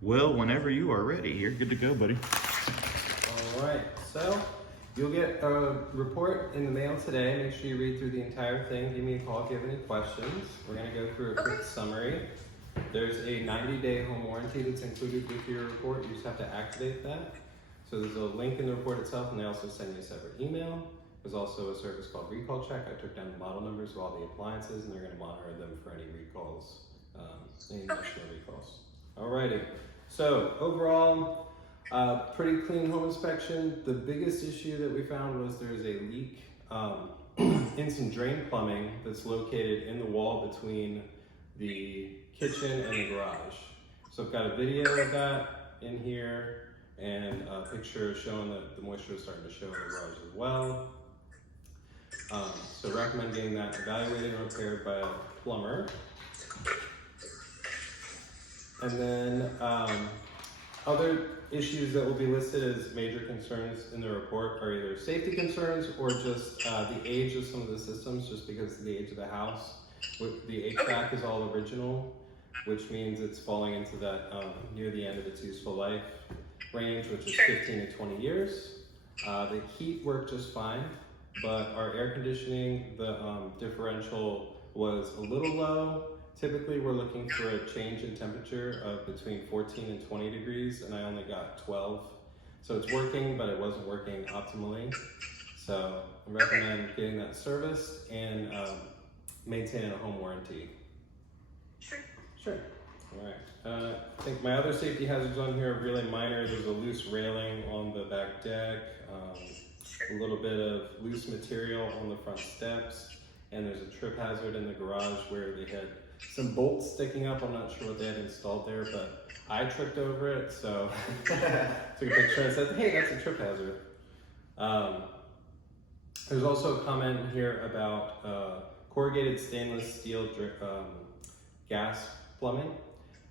Well, whenever you are ready, you're good to go, buddy. All right, so you'll get a report in the mail today. Make sure you read through the entire thing. Give me a call if you have any questions. We're gonna go through a quick summary. There's a 90-day home warranty that's included with your report. You just have to activate that. So there's a link in the report itself, and they also send you a separate email. There's also a service called Recall Check. I took down the model numbers of all the appliances, and they're gonna monitor them for any recalls, any national recalls. Alrighty, so overall, pretty clean home inspection. The biggest issue that we found was there's a leak in some drain plumbing that's located in the wall between the kitchen and the garage. So I've got a video of that in here and a picture showing that the moisture is starting to show in the garage as well. So recommend getting that evaluated and repaired by a plumber. And then other issues that will be listed as major concerns in the report are either safety concerns or just the age of some of the systems, just because of the age of the house. The HVAC is all original, which means it's falling into that near the end of its useful life range, which is 15 to 20 years. The heat worked just fine, but our air conditioning, the differential was a little low. Typically, we're looking for a change in temperature of between 14 and 20 degrees, and I only got 12. So it's working, but it wasn't working optimally. So I recommend getting that serviced and maintaining a home warranty. Sure. All right. I think my other safety hazards on here are really minor. There's a loose railing on the back deck, a little bit of loose material on the front steps, and there's a trip hazard in the garage where they had some bolts sticking up. I'm not sure what they had installed there, but I tripped over it, so took a picture and said, hey, that's a trip hazard. There's also a comment here about corrugated stainless steel gas plumbing.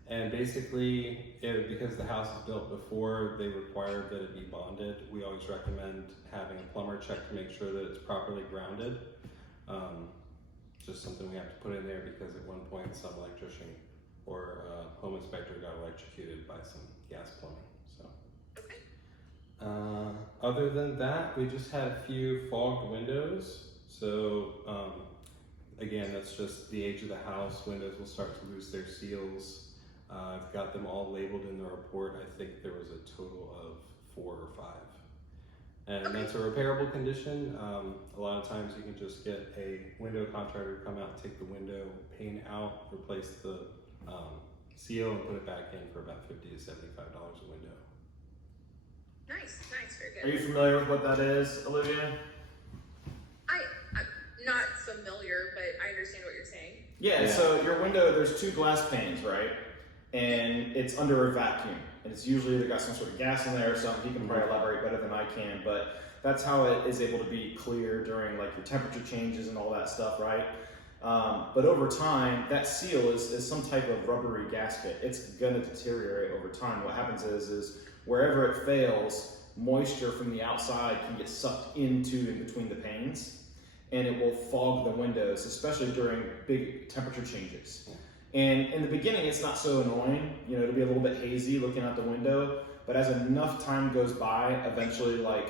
And basically, because the house is built before they required that it be bonded, we always recommend having a plumber check to make sure that it's properly grounded. Just something we have to put in there because at one point some electrician or home inspector got electrocuted by some gas plumbing. So, other than that, we just had a few fogged windows. So again, that's just the age of the house. Windows will start to lose their seals. I've got them all labeled in the report. I think there was a total of 4 or 5. And that's a repairable condition. A lot of times you can just get a window contractor to come out, take the window pane out, replace the seal, and put it back in for about $50 to $75 a window. Nice, very good. Are you familiar with what that is, Olivia? I'm not familiar, but I understand what you're saying. Yeah, so your window, there's 2 glass panes, right? And it's under a vacuum. And it's usually either got some sort of gas in there or something. He can probably elaborate better than I can, but that's how it is able to be clear during like your temperature changes and all that stuff, right? But over time, that seal is some type of rubbery gasket. It's gonna deteriorate over time. What happens is wherever it fails, moisture from the outside can get sucked into in between the panes, and it will fog the windows, especially during big temperature changes. And in the beginning, it's not so annoying. You know, it'll be a little bit hazy looking out the window, but as enough time goes by, eventually like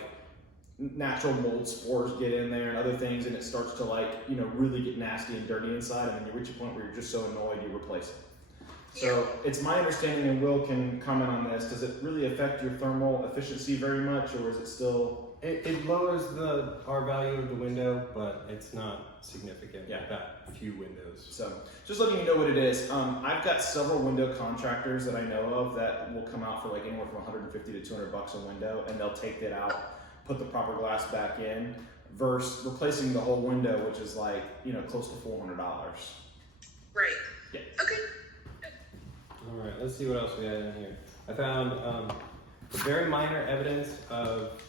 natural mold spores get in there and other things, and it starts to like, you know, really get nasty and dirty inside, and then you reach a point where you're just so annoyed you replace it. So it's my understanding, and Will can comment on this, does it really affect your thermal efficiency very much, or is it still? It lowers our value of the window, but it's not significant. Yeah. That few windows. So just letting you know what it is. I've got several window contractors that I know of that will come out for like anywhere from 150 to 200 bucks a window, and they'll take it out, put the proper glass back in, versus replacing the whole window, which is like, you know, close to $400. Right. Yeah. Okay. All right, let's see what else we had in here. I found very minor evidence of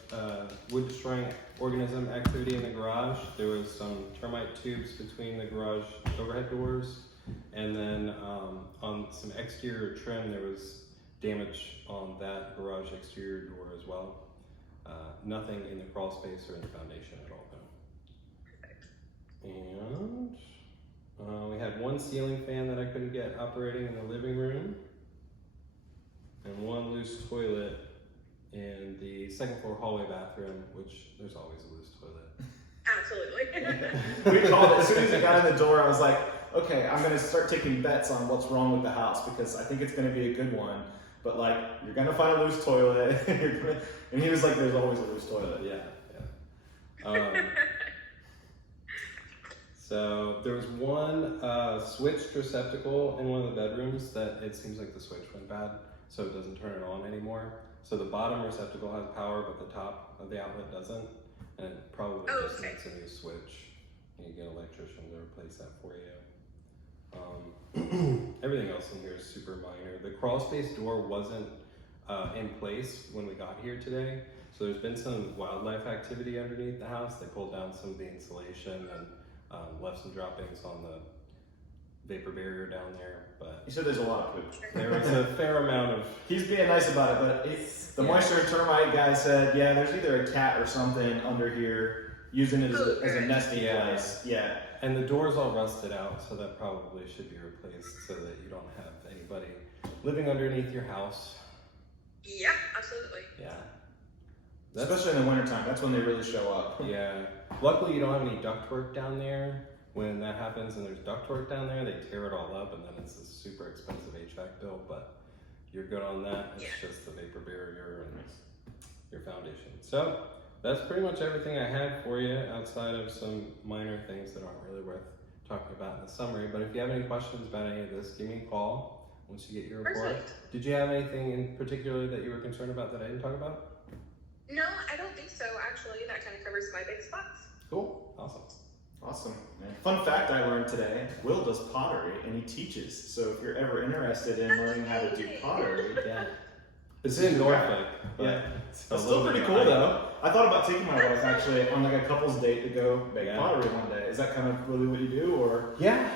wood-destroying organism activity in the garage. There was some termite tubes between the garage overhead doors, and then on some exterior trim, there was damage on that garage exterior door as well. Nothing in the crawl space or in the foundation at all, though. And we had one ceiling fan that I couldn't get operating in the living room. loose toilet in the second floor hallway bathroom, which there's always a loose toilet. Absolutely. We called it as soon as it got in the door. I was like, okay, I'm gonna start taking bets on what's wrong with the house because I think it's gonna be a good one. But like, you're gonna find a loose toilet. And he was like, "There's always a loose toilet." Yeah. So there was one switched receptacle in one of the bedrooms that it seems like the switch went bad, so it doesn't turn it on anymore. So the bottom receptacle has power, but the top of the outlet doesn't, and it probably just needs a new switch. You get an electrician to replace that for you. Everything else in here is super minor. The crawl space door wasn't in place when we got here today, so there's been some wildlife activity underneath the house. They pulled down some of the insulation and left some droppings on the vapor barrier down there, but He said there's a lot of poop. there was a fair amount of. He's being nice about it, but the moisture and termite guy said, yeah, there's either a cat or something under here using it as a nesting place. Yeah. And the door's all rusted out, so that probably should be replaced so that you don't have anybody living underneath your house. Yeah, absolutely. Yeah. Especially in the wintertime, that's when they really show up. Yeah. Luckily, you don't have any ductwork down there. When that happens and there's ductwork down there, they tear it all up and then it's a super expensive HVAC bill, but you're good on that. It's just the vapor barrier and your foundation. So that's pretty much everything I had for you outside of some minor things that aren't really worth talking about in the summary. But if you have any questions about any of this, give me a call once you get your report. Perfect. Did you have anything in particular that you were concerned about that I didn't talk about? No, I don't think so, actually. That kind of covers my big spots. Cool. Awesome. Awesome. Fun fact I learned today, Will does pottery and he teaches. So if you're ever interested in learning how to do pottery, Yeah. It's in Norfolk. But Yeah. it's a that's little still pretty bit cool behind. though. I thought about taking my wife actually on like a couple's date to go make Yeah. pottery one day. Is that kind of really what you do or? Yeah.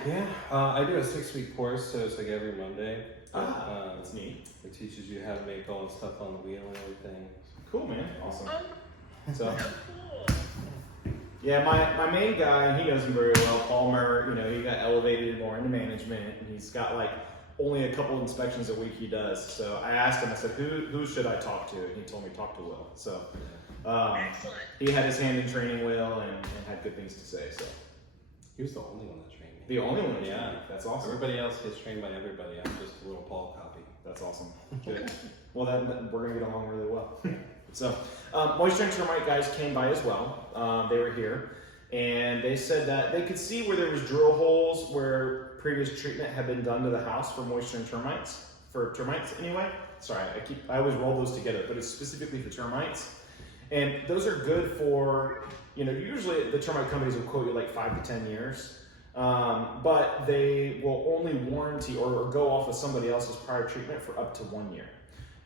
I do a 6-week course, so it's like every Monday. That's neat. It teaches you how to make all the stuff on the wheel and everything. Cool, man. Awesome. Oh, So, so cool. yeah, my main guy, he knows him very well. Palmer, you know, he got elevated more into management, and he's got like only a couple inspections a week he does. So I asked him, I said, who should I talk to? And he told me talk to Will. So Excellent. he had his hand in training Will and had good things to say. So He was the only one that trained me. the only one, that Yeah. trained me. That's awesome. Everybody else gets trained by everybody. I'm just a little Paul copy. That's awesome. Good. Well, then we're gonna get along really well. So, moisture and termite guys came by as well. They were here, and they said that they could see where there was drill holes where previous treatment had been done to the house for moisture and termites. For termites, anyway. Sorry, I always roll those together, but it's specifically for termites. And those are good for, you know, usually the termite companies will quote you like 5 to 10 years. But they will only warranty or go off of somebody else's prior treatment for up to 1 year.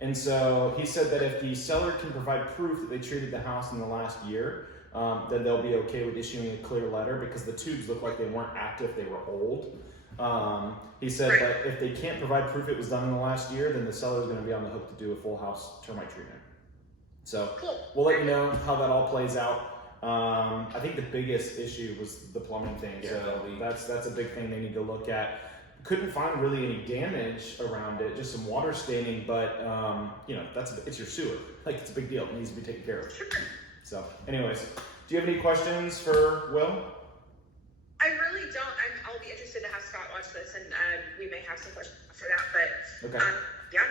And so he said that if the seller can provide proof that they treated the house in the last year, then they'll be okay with issuing a clear letter because the tubes look like they weren't active, they were old. He said that if they can't provide proof it was done in the last year, then the seller is going to be on the hook to do a full house termite treatment. So we'll let you know how that all plays out. I think the biggest issue was the plumbing thing. Yeah, So the leak. that's a big thing they need to look at. Couldn't find really any damage around it, just some water staining, but you know, it's your sewer. Like it's a big deal. It needs to be taken care of. So, anyways, do you have any questions for Will? I really don't. I'll be interested to have Scott watch this, and we may have some questions for that. But Okay. yeah,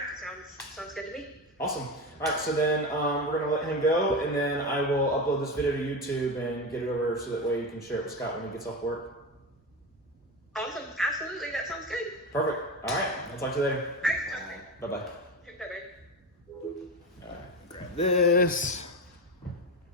sounds good to me. Awesome. All right, so then we're gonna let him go, and then I will upload this video to YouTube and get it over so that way you can share it with Scott when he gets off work. Awesome. Absolutely. That sounds good. Perfect. All right, I'll talk to you later. All right. Bye bye. Bye bye. All right, grab this.